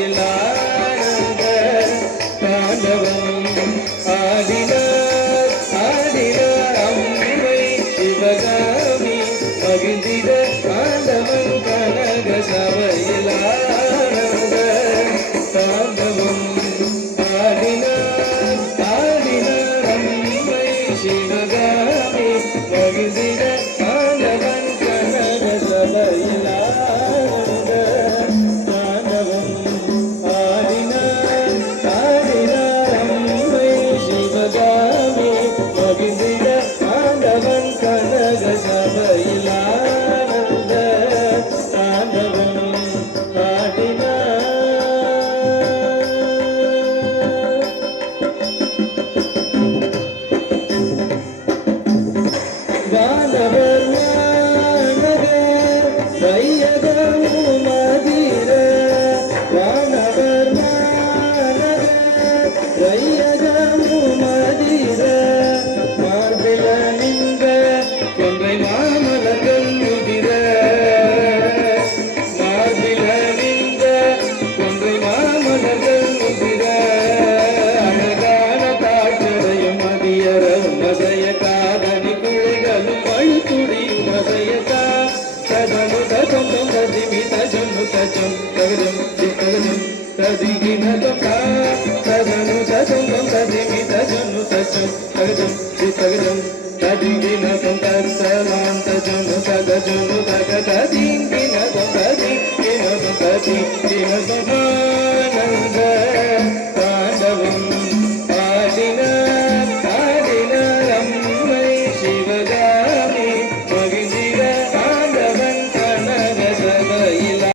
சபையில் ஆனந்த தாண்டவம் ஆடினார் ஆடினார் அம்மை சிவகாமி மகிழ்ந்திட ஆண்டவன் கனக சபையில் ஆனந்த தாண்டவம் ஆடினார் ஆடினார் அம்மை சிவகாமி மகிழ்ந்திட ஆண்டவன் கனக சபையில் ஆனந்த தாண்டவம் ஆடினார் ஆடினார் அம்மை சிவகாமி மகிழ்ந்திட ஆண்டவன் கனக சபையில் ஆனந்த தாண்டவம் ஆடினார். வானவர் வானக வையகமு மதிர வானவர் வானக வையகமு மதிர மார்பில நின்ற கொன்றை மாமலர்கள் முதிர மார்பில நின்ற கொன்றை மாமலர்கள் முதிர அழகான தாட்சடையும் மதியரும் மசைய காதணி குழைகளும் பழுத்துடியும் மசையதா ததனு ததம் ததிமி தஜனு தஜம் தகதம் தகதம் ததிகினதம் ததனு ததம் ததிமி தஜனு தஜம் தகதம் தகதம் ததிகினதம் தத்தலாம் தஜனு தகஜனு தகததிங்க